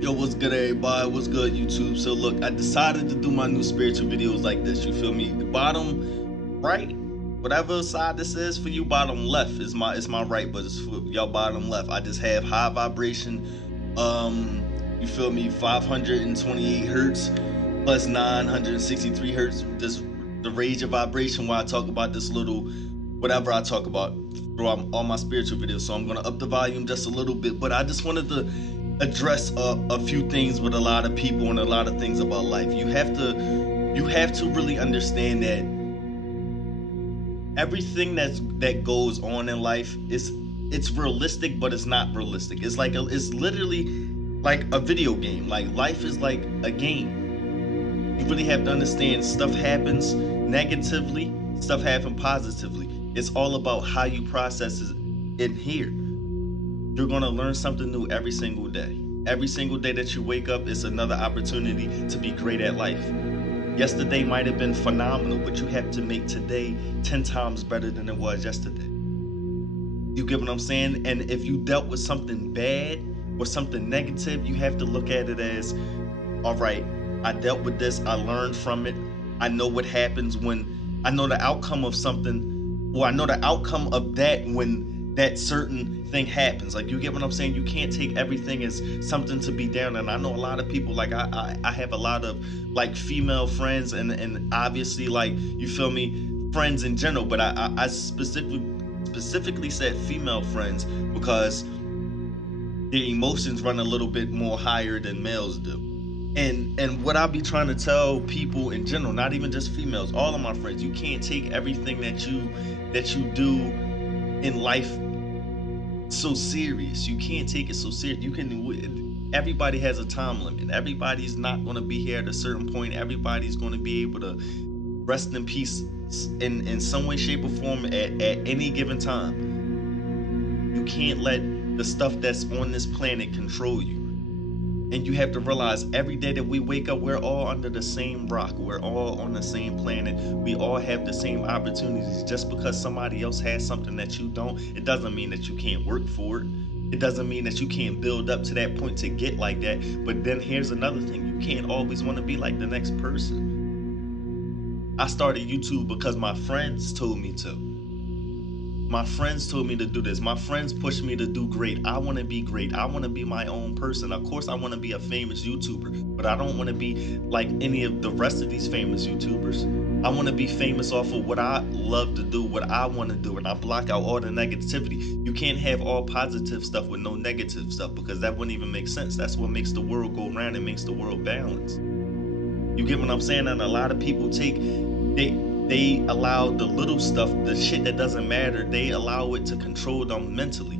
Yo, what's good, everybody? What's good, YouTube? So look, I decided to do my new spiritual videos like this. You feel me? The bottom right, whatever side this is for you, bottom left is my right, but it's for y'all bottom left. I just have high vibration. You feel me? 528 hertz plus 963 hertz. Just the range of vibration where I talk about this little whatever I talk about throughout all my spiritual videos. So I'm gonna up the volume just a little bit, but I just wanted to address a few things with a lot of people and a lot of things about life. You have to really understand that everything that goes on in life it's realistic, but it's not realistic. It's literally like a video game. Like life is like a game. You really have to understand stuff happens negatively, stuff happens positively. It's all about how you process it in here. You're going to learn something new every single day. Every single day that you wake up is another opportunity to be great at life. Yesterday might have been phenomenal, but you have to make today 10 times better than it was yesterday. You get what I'm saying? And if you dealt with something bad or something negative, you have to look at it as, all right, I dealt with this, I learned from it. I know what happens when I know the outcome of something, or I know the outcome of that when that certain thing happens. Like, you get what I'm saying? You can't take everything as something to be down. And I know a lot of people, like I have a lot of like female friends and obviously, like, you feel me, friends in general, but I specifically said female friends because their emotions run a little bit more higher than males do. And what I be trying to tell people in general, not even just females, all of my friends, you can't take everything that you do in life so serious. You can't take it so serious. Everybody has a time limit. Everybody's not going to be here at a certain point. Everybody's going to be able to rest in peace in some way, shape, or form at any given time. You can't let the stuff that's on this planet control you. And you have to realize every day that we wake up, we're all under the same rock. We're all on the same planet. We all have the same opportunities. Just because somebody else has something that you don't, it doesn't mean that you can't work for it. It doesn't mean that you can't build up to that point to get like that. But then here's another thing. You can't always want to be like the next person. I started YouTube because my friends told me to. My friends told me to do this. My friends pushed me to do great. I want to be great. I want to be my own person. Of course, I want to be a famous YouTuber, but I don't want to be like any of the rest of these famous YouTubers. I want to be famous off of what I love to do, what I want to do, and I block out all the negativity. You can't have all positive stuff with no negative stuff, because that wouldn't even make sense. That's what makes the world go round and makes the world balance. You get what I'm saying? And a lot of people they allow the little stuff, the shit that doesn't matter, they allow it to control them mentally.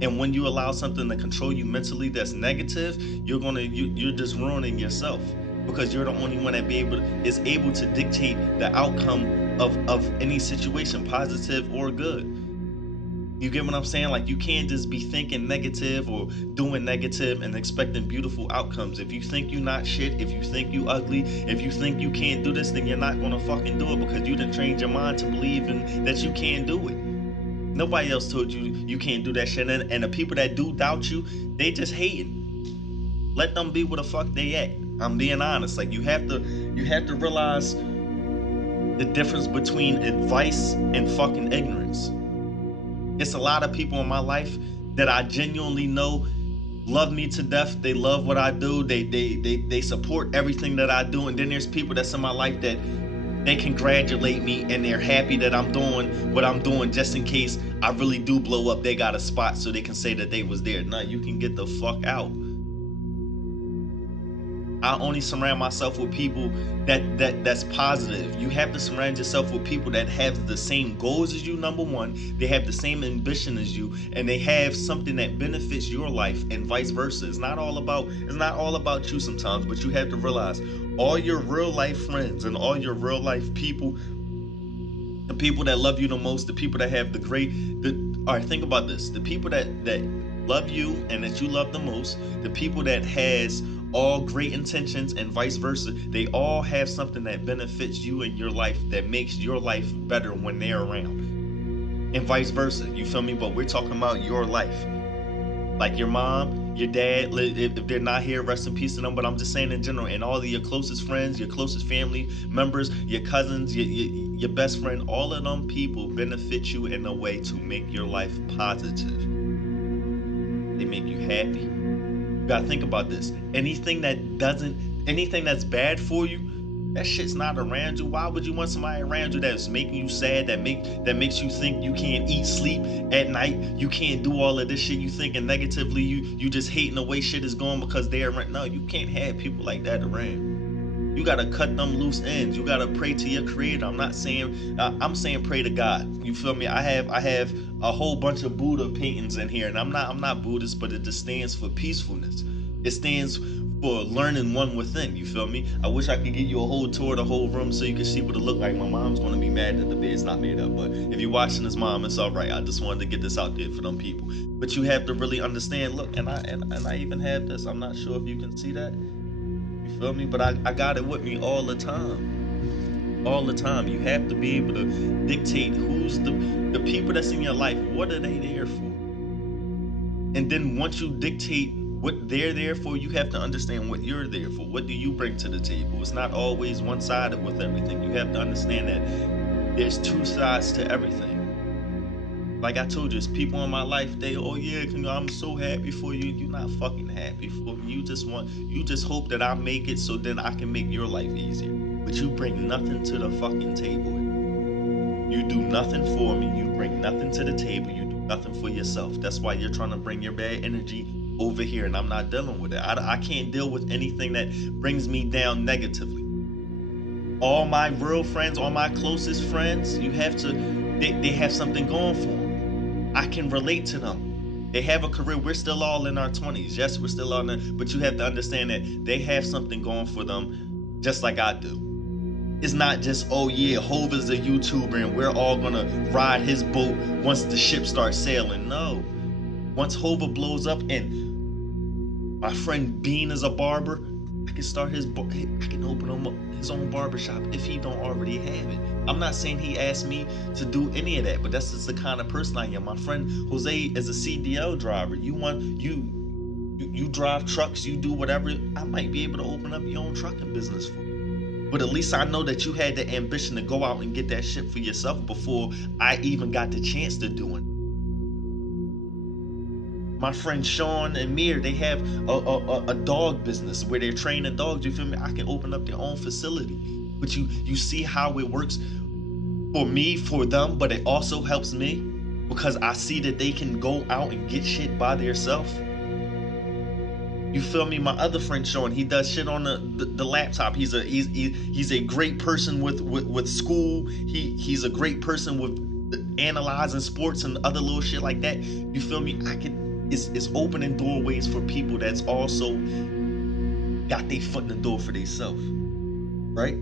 And when you allow something to control you mentally that's negative, you're just ruining yourself, because you're the only one that is able to dictate the outcome of any situation, positive or good. You get what I'm saying? Like, you can't just be thinking negative or doing negative and expecting beautiful outcomes. If you think you're not shit, if you think you ugly, if you think you can't do this, then you're not gonna fucking do it, because you didn't train your mind to believe in that you can do it. Nobody else told you you can't do that shit. And the people that do doubt you, they just hating. Let them be where the fuck they at. I'm being honest. Like, you have to realize the difference between advice and fucking ignorance. It's a lot of people in my life that I genuinely know love me to death. They love what I do. They support everything that I do. And then there's people that's in my life that they congratulate me and they're happy that I'm doing what I'm doing, just in case I really do blow up. They got a spot so they can say that they was there. Nah, you can get the fuck out. I only surround myself with people that's positive. You have to surround yourself with people that have the same goals as you, number one. They have the same ambition as you, and they have something that benefits your life, and vice versa. It's not all about you sometimes, but you have to realize all your real life friends and all your real life people, the people that love you the most, the people that have all right, think about this. The people that love you and that you love the most, the people that has all great intentions and vice versa, they all have something that benefits you in your life, that makes your life better when they're around, and vice versa. You feel me? But we're talking about your life. Like your mom, your dad, if they're not here, rest in peace to them, but I'm just saying in general, and all of your closest friends, your closest family members, your cousins, your best friend, all of them people benefit you in a way to make your life positive. They make you happy. You gotta think about this. Anything that's bad for you, that shit's not around you. Why would you want somebody around you that's making you sad, that makes you think you can't eat, sleep at night, you can't do all of this shit, you thinking negatively, you just hating the way shit is going because they're around? No, you can't have people like that around. You gotta cut them loose ends. You gotta pray to your creator. I'm saying pray to God. You feel me? I have a whole bunch of Buddha paintings in here, and I'm not Buddhist, but it just stands for peacefulness. It stands for learning one within. You feel me? I wish I could give you a whole tour of the whole room so you can see what it look like. My mom's gonna be mad that the bed's not made up, but if you're watching this, mom, it's all right. I just wanted to get this out there for them people. But you have to really understand. Look, and I even have this. I'm not sure if you can see that. You feel me? But I got it with me all the time. All the time. You have to be able to dictate who's the people that's in your life. What are they there for? And then once you dictate what they're there for, you have to understand what you're there for. What do you bring to the table? It's not always one-sided with everything. You have to understand that there's two sides to everything. Like I told you, it's people in my life, they, oh yeah, I'm so happy for you. You're not fucking happy for me. You just hope that I make it so then I can make your life easier. But you bring nothing to the fucking table. You do nothing for me. You bring nothing to the table. You do nothing for yourself. That's why you're trying to bring your bad energy over here, and I'm not dealing with it. I can't deal with anything that brings me down negatively. All my real friends, all my closest friends, they have something going for them. I can relate to them. They have a career. We're still all in our 20s. Yes, we're still all in, but you have to understand that they have something going for them just like I do. It's not just, oh yeah, Hov is a YouTuber and we're all gonna ride his boat once the ship starts sailing. No. Once Hova blows up and my friend Bean is a barber, I can start I can open him up his own barbershop if he don't already have it. I'm not saying he asked me to do any of that, but that's just the kind of person I am. My friend Jose is a CDL driver. You drive trucks, you do whatever. I might be able to open up your own trucking business for you. But at least I know that you had the ambition to go out and get that shit for yourself before I even got the chance to do it. My friend Sean and Mir, they have a dog business where they're training dogs. You feel me? I can open up their own facility. But you see how it works for me, for them, but it also helps me because I see that they can go out and get shit by themselves. You feel me? My other friend Sean, he does shit on the laptop. He's a great person with school. He's a great person with analyzing sports and other little shit like that. You feel me? It's opening doorways for people that's also got their foot in the door for themselves, right?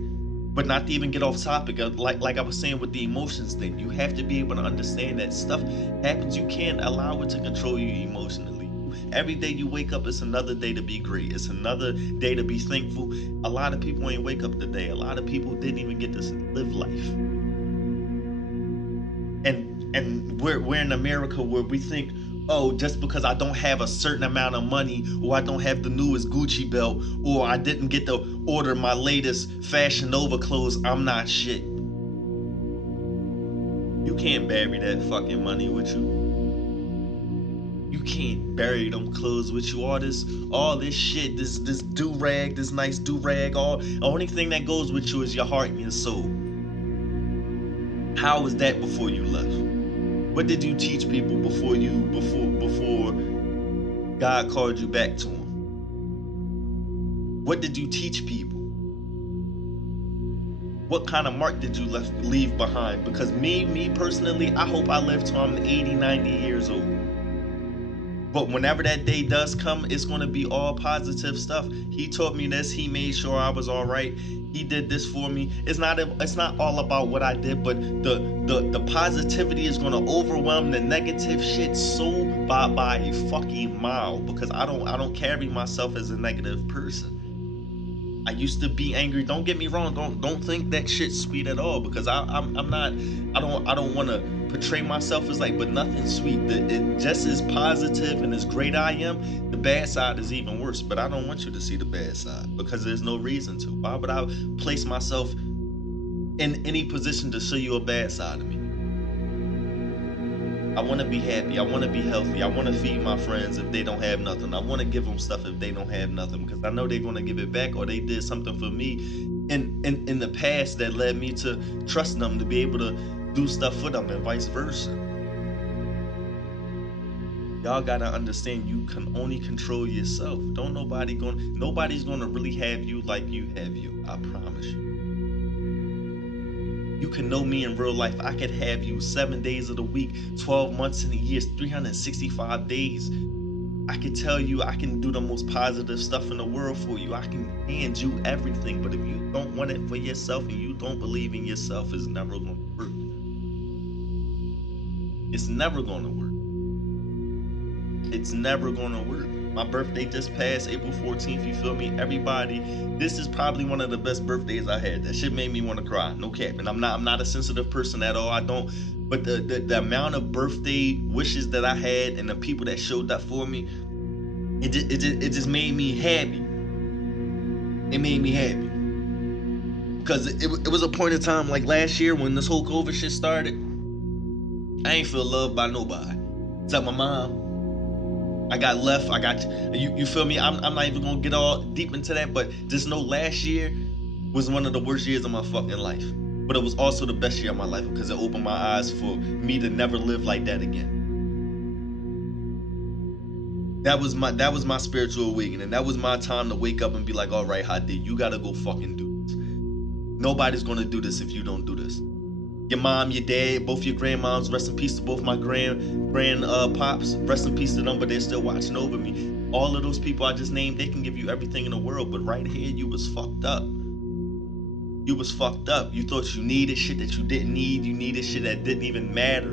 But not to even get off topic, like I was saying with the emotions thing, you have to be able to understand that stuff happens. You can't allow it to control you emotionally. Every day you wake up, it's another day to be great. It's another day to be thankful. A lot of people ain't wake up today. A lot of people didn't even get to live life. And we're in America where we think, oh, just because I don't have a certain amount of money, or I don't have the newest Gucci belt, or I didn't get to order my latest Fashion Nova clothes, I'm not shit. You can't bury that fucking money with you. You can't bury them clothes with you. All this shit, this do-rag, this nice do-rag, the only thing that goes with you is your heart and your soul. How was that before you left? What did you teach people before God called you back to him? What did you teach people? What kind of mark did you leave behind? Because me personally, I hope I live till I'm 80, 90 years old. But whenever that day does come, it's going to be all positive stuff. He taught me this. He made sure I was all right. He did this for me. It's not all about what I did, but the positivity is going to overwhelm the negative shit so by a fucking mile, because I don't carry myself as a negative person. I used to be angry. Don't get me wrong. Don't think that shit's sweet at all, because I'm not. I don't want to portray myself as like, but nothing's sweet. It just as positive and as great I am, the bad side is even worse. But I don't want you to see the bad side, because there's no reason to. Why would I place myself in any position to show you a bad side of me? I want to be happy. I want to be healthy. I want to feed my friends if they don't have nothing. I want to give them stuff if they don't have nothing, because I know they're going to give it back, or they did something for me in the past that led me to trust them to be able to do stuff for them, and vice versa. Y'all gotta understand, you can only control yourself. Nobody's gonna really have you like you have you. I promise you. You can know me in real life. I could have you 7 days of the week, 12 months in a year, 365 days. I can tell you, I can do the most positive stuff in the world for you. I can hand you everything. But if you don't want it for yourself and you don't believe in yourself, it's never gonna work. It's never gonna work. It's never gonna work. My birthday just passed, April 14th, you feel me? Everybody, this is probably one of the best birthdays I had. That shit made me want to cry, no cap. And I'm not a sensitive person at all. I don't, but the amount of birthday wishes that I had and the people that showed up for me, it just made me happy. It made me happy. Because it was a point in time, like last year when this whole COVID shit started, I ain't feel loved by nobody. Except my mom. I got left. I got you feel me? I'm not even gonna get all deep into that, but just know last year was one of the worst years of my fucking life. But it was also the best year of my life, because it opened my eyes for me to never live like that again. That was my spiritual awakening. That was my time to wake up and be like, all right, Hadi, you gotta go fucking do this. Nobody's gonna do this if you don't do this. Your mom, your dad, both your grandmoms, rest in peace to both my grand pops, rest in peace to them, but they're still watching over me. All of those people I just named, they can give you everything in the world, but right here, you was fucked up. You was fucked up. You thought you needed shit that you didn't need. You needed shit that didn't even matter.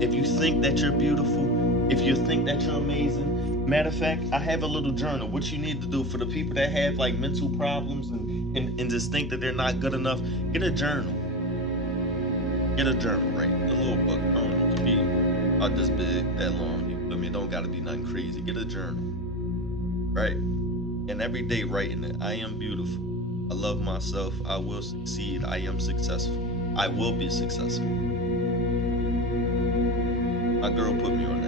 If you think that you're beautiful, if you think that you're amazing, matter of fact, I have a little journal. What you need to do for the people that have like mental problems and just think that they're not good enough, get a journal. Get a journal, right? A little book. I don't know, it can be about this big, that long. You feel me? It don't gotta be nothing crazy. Get a journal, right? And every day writing it. I am beautiful. I love myself. I will succeed. I am successful. I will be successful. My girl put me on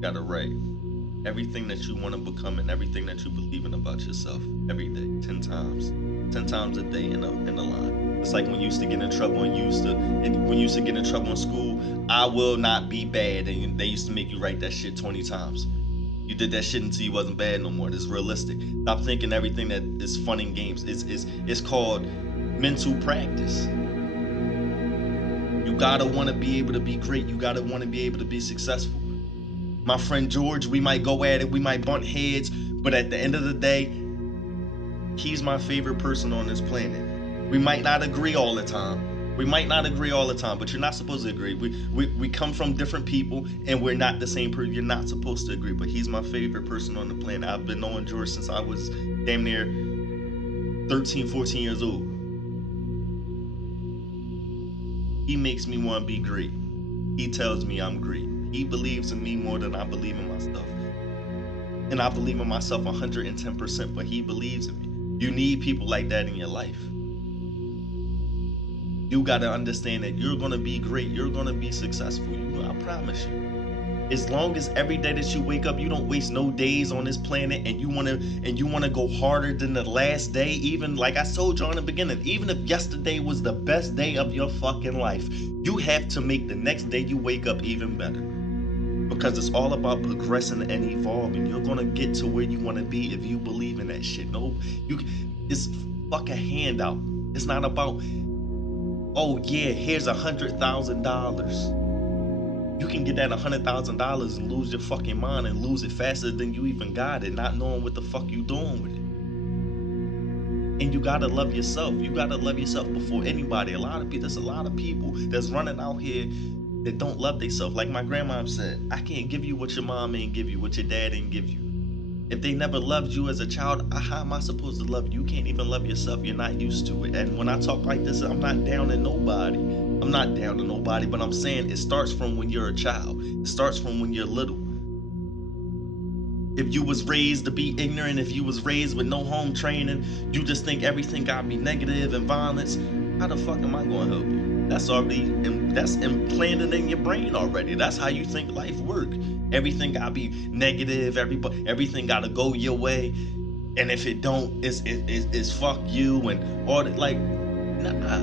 that. Gotta write everything that you want to become and everything that you believe in about yourself every day, 10 times a day in a line. It's like when you used to get in trouble and when you used to get in trouble in school, I will not be bad, and they used to make you write that shit 20 times. You did that shit until you wasn't bad no more. It's realistic. Stop thinking everything that is fun and games. It's called mental practice. You gotta want to be able to be great. You gotta want to be able to be successful. My friend George, we might go at it, we might butt heads, but at the end of the day, he's my favorite person on this planet. We might not agree all the time. But you're not supposed to agree. We come from different people, and we're not the same person. You're not supposed to agree, but he's my favorite person on the planet. I've been knowing George since I was damn near 13, 14 years old. He makes me want to be great. He tells me I'm great. He believes in me more than I believe in myself. And I believe in myself 110%, but he believes in me. You need people like that in your life. You gotta understand that you're gonna be great. You're gonna be successful. I promise you. As long as every day that you wake up, you don't waste no days on this planet, and you wanna go harder than the last day. Even like I told you in the beginning, even if yesterday was the best day of your fucking life, you have to make the next day you wake up even better. Because it's all about progressing and evolving. You're gonna get to where you wanna be if you believe in that shit. It's fuck a handout. It's not about, oh yeah, here's $100,000. You can get that $100,000 and lose your fucking mind and lose it faster than you even got it, not knowing what the fuck you doing with it. And you gotta love yourself. You gotta love yourself before anybody. There's a lot of people that's running out here that don't love themselves. Like my grandma said, I can't give you what your mom ain't give you, what your dad ain't give you. If they never loved you as a child, how am I supposed to love you? You can't even love yourself. You're not used to it. And when I talk like this, I'm not down to nobody. I'm not down to nobody, but I'm saying it starts from when you're a child. It starts from when you're little. If you was raised to be ignorant, if you was raised with no home training, you just think everything gotta be negative and violence, how the fuck am I gonna help you? That's implanted in your brain already. That's how you think life work. Everything gotta be negative, everything gotta go your way. And if it don't, it's fuck you and all that. Like, nah.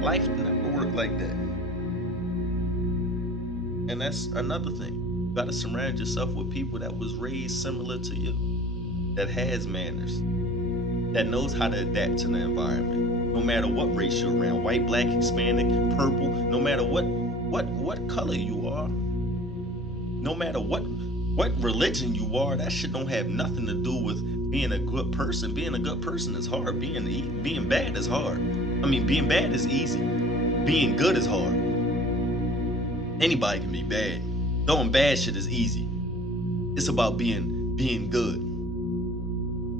Life never work like that. And that's another thing. You gotta surround yourself with people that was raised similar to you, that has manners, that knows how to adapt to the environment. No matter what race you're around, white, black, Hispanic, purple, no matter what color you are, no matter what religion you are, that shit don't have nothing to do with being a good person. Being a good person is hard. Being bad is hard. I mean, being bad is easy. Being good is hard. Anybody can be bad. Doing bad shit is easy. It's about being good.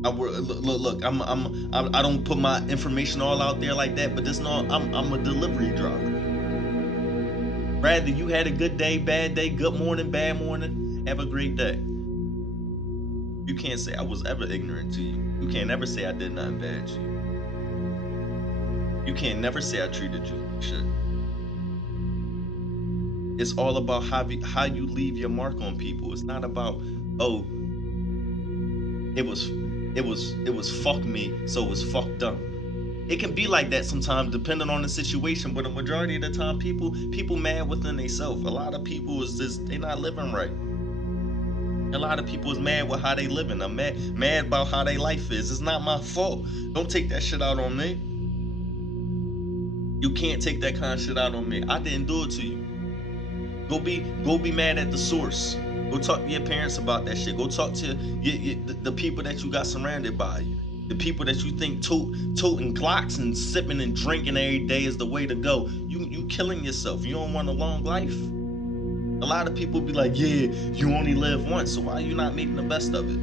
Look, I don't put my information all out there like that, but I'm a delivery driver. Rather you had a good day, bad day, good morning, bad morning, have a great day. You can't say I was ever ignorant to you. You can't ever say I did nothing bad to you. You can't never say I treated you like shit. It's all about how you leave your mark on people. It's not about, oh, it was fuck me, so it was fucked up. It can be like that sometimes depending on the situation, but the majority of the time people mad within themselves. A lot of people is just, they not living right. A lot of people is mad with how they living. I'm mad about how their life is. It's not my fault. Don't take that shit out on me. You can't take that kind of shit out on me. I didn't do it to you. Go be mad at the source. Go talk to your parents about that shit. Go talk to the people that you got surrounded by you. The people that you think toting clocks and sipping and drinking every day is the way to go. You killing yourself. You don't want a long life. A lot of people be like, yeah, you only live once, so why are you not making the best of it?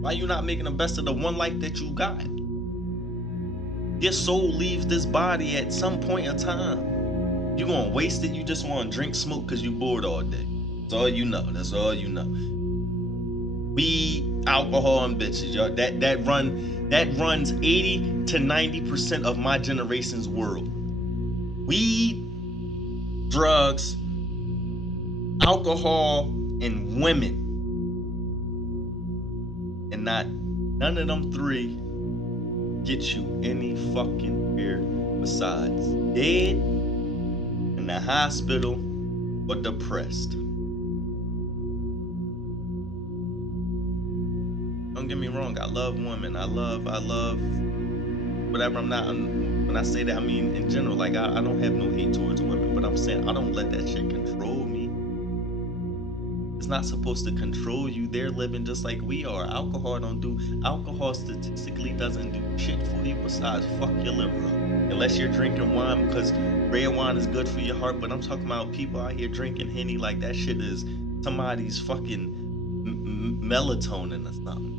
Why are you not making the best of the one life that you got? Your soul leaves this body at some point in time. You gonna waste it? You just wanna drink, smoke because you bored all day. That's all you know. That's all you know. Weed, alcohol, and bitches, y'all. That runs 80 to 90% of my generation's world. Weed, drugs, alcohol, and women. And none of them three get you any fucking fear besides dead, in the hospital, or depressed. Don't get me wrong, I love women. I love whatever. When I say that, I mean in general. Like I don't have no hate towards women, but I'm saying I don't let that shit control me. It's not supposed to control you. They're living just like we are. Alcohol statistically doesn't do shit for you besides fuck your liver up. Unless you're drinking wine, because red wine is good for your heart. But I'm talking about people out here drinking Henny like that shit is somebody's fucking melatonin or something.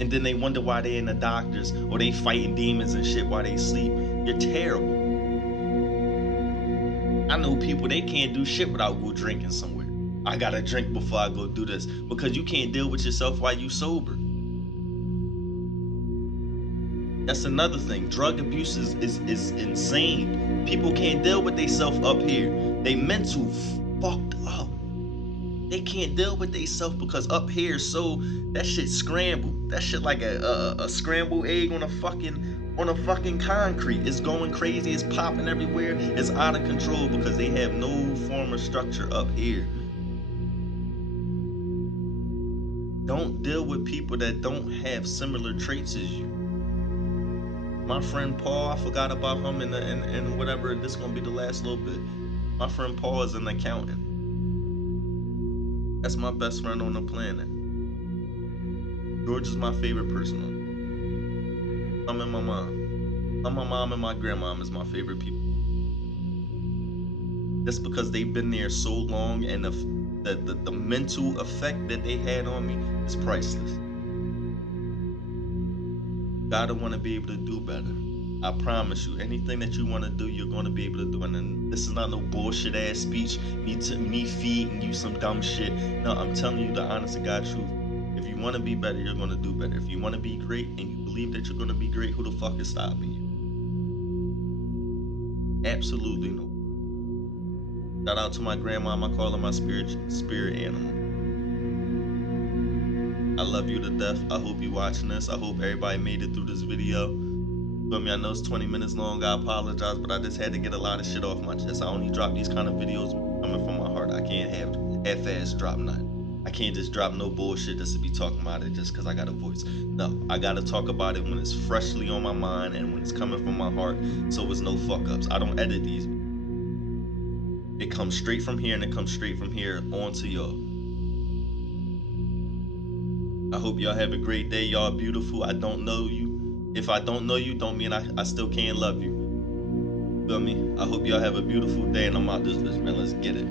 And then they wonder why they in the doctors or they fighting demons and shit while they sleep. You're terrible. I know people, they can't do shit without go drinking somewhere. I gotta drink before I go do this, because you can't deal with yourself while you sober. That's another thing. Drug abuse is insane. People can't deal with themselves up here. They mental fucked up. They can't deal with themselves because up here, so that shit scrambled. That shit like a scrambled egg on a fucking concrete. It's going crazy. It's popping everywhere. It's out of control because they have no form of structure up here. Don't deal with people that don't have similar traits as you. My friend Paul, I forgot about him and whatever. This is gonna be the last little bit. My friend Paul is an accountant. That's my best friend on the planet. George is my favorite person. I'm in my mind. My mom and my grandmom is my favorite people. Just because they've been there so long, and the mental effect that they had on me is priceless. Gotta want to be able to do better. I promise you, anything that you want to do, you're going to be able to do. And then this is not no bullshit ass speech, me feeding you some dumb shit. No, I'm telling you the honest to God truth. If you want to be better, you're going to do better. If you want to be great and you believe that you're going to be great, who the fuck is stopping you? Absolutely no. Shout out to my grandma. I call her my spirit animal. I love you to death. I hope you're watching this. I hope everybody made it through this video. Feel me? I know it's 20 minutes long. I apologize, but I just had to get a lot of shit off my chest. I only drop these kind of videos coming from my heart. I can't have half-ass drop nothing. I can't just drop no bullshit just to be talking about it just because I got a voice. No, I got to talk about it when it's freshly on my mind and when it's coming from my heart, so it's no fuck-ups. I don't edit these. It comes straight from here, and it comes straight from here onto y'all. I hope y'all have a great day. Y'all beautiful. I don't know you. If I don't know you, don't mean I still can't love you. Feel me? I hope y'all have a beautiful day, and I'm out this bitch, man. Let's get it.